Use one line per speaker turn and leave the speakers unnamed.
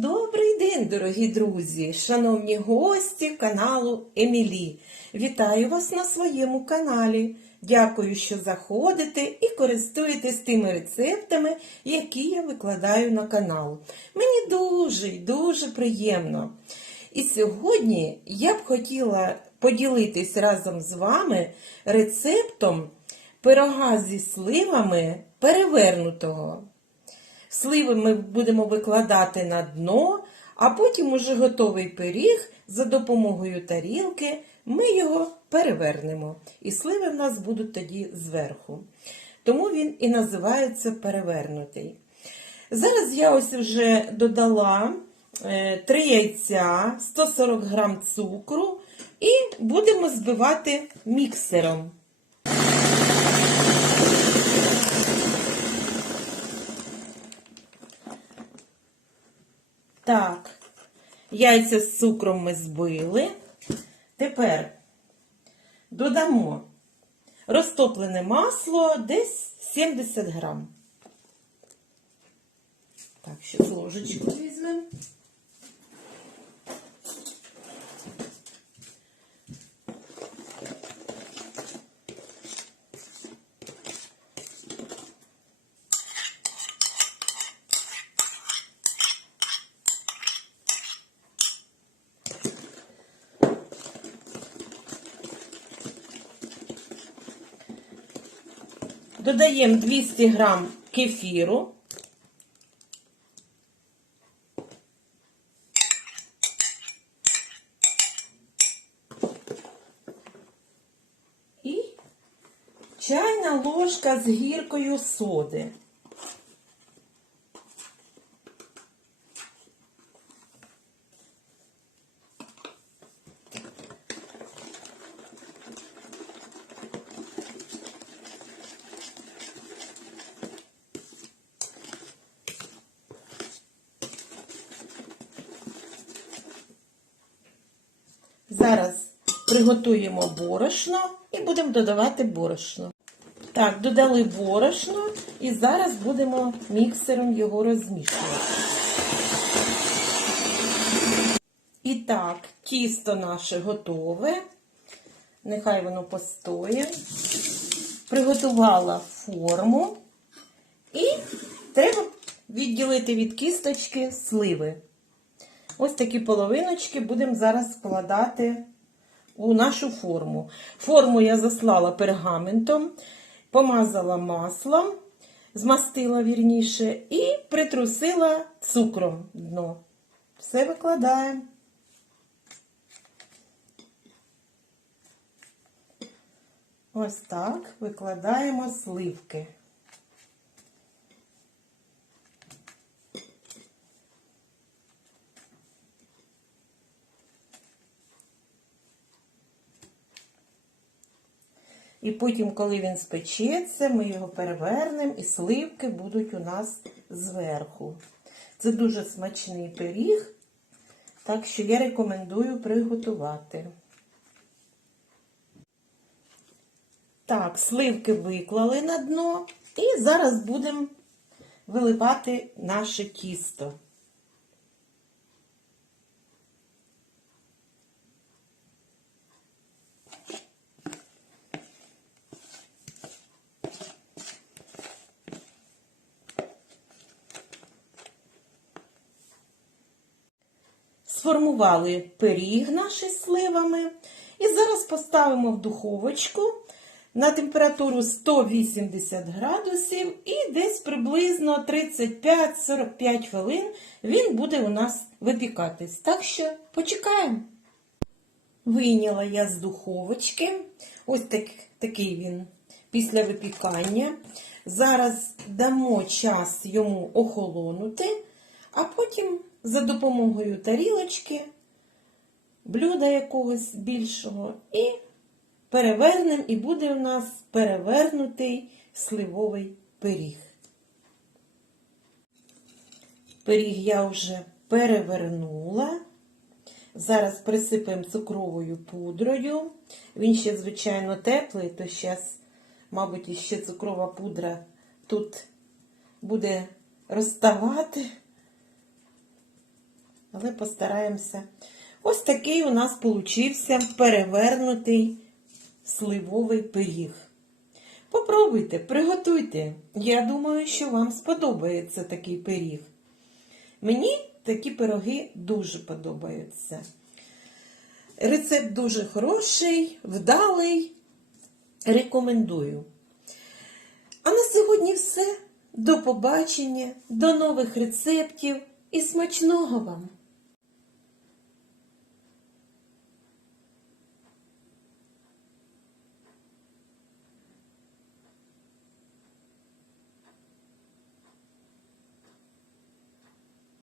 Добрий день, дорогі друзі, шановні гості каналу Емілі. Вітаю вас на своєму каналі. Дякую, що заходите і користуєтесь тими рецептами, які я викладаю на канал. Мені дуже й дуже приємно. І сьогодні я б хотіла поділитись разом з вами рецептом пирога зі сливами перевернутого. Сливи ми будемо викладати на дно, а потім уже готовий пиріг за допомогою тарілки ми його перевернемо. І сливи в нас будуть тоді зверху. Тому він і називається перевернутий. Зараз я ось вже додала 3 яйця, 140 грам цукру і будемо збивати міксером. Так, яйця з цукром ми збили. Тепер додамо розтоплене масло десь 70 грам. Так, ще з ложечку візьмемо. Додаємо 200 грам кефіру. І чайна ложка з гіркою соди. Зараз приготуємо борошно і будемо додавати борошно. Так, додали борошно і зараз будемо міксером його розмішувати. І так, тісто наше готове. Нехай воно постоє. Приготувала форму. І треба відділити від кісточки сливи. Ось такі половиночки будемо зараз складати у нашу форму. Форму я заслала пергаментом, помазала маслом, змастила вірніше, і притрусила цукром дно. Все викладаємо. Ось так викладаємо сливки. І потім, коли він спечеться, ми його перевернемо і сливки будуть у нас зверху. Це дуже смачний пиріг, так що я рекомендую приготувати. Так, сливки виклали на дно, і зараз будемо виливати наше тісто. Сформували пиріг наші з сливами. І зараз поставимо в духовочку на температуру 180 градусів і десь приблизно 35-45 хвилин він буде у нас випікатись. Так що почекаємо. Вийняла я з духовочки. Ось так, такий він після випікання. Зараз дамо час йому охолонути, а потім за допомогою тарілочки, блюда якогось більшого, і перевернемо, і буде у нас перевернутий сливовий пиріг. Пиріг я вже перевернула. Зараз присипаємо цукровою пудрою. Він ще, звичайно, теплий, то зараз, мабуть, іще цукрова пудра тут буде розставати. Але постараємося. Ось такий у нас получився перевернутий сливовий пиріг. Попробуйте, приготуйте. Я думаю, що вам сподобається такий пиріг. Мені такі пироги дуже подобаються. Рецепт дуже хороший, вдалий. Рекомендую. А на сьогодні все. До побачення, до нових рецептів і смачного вам!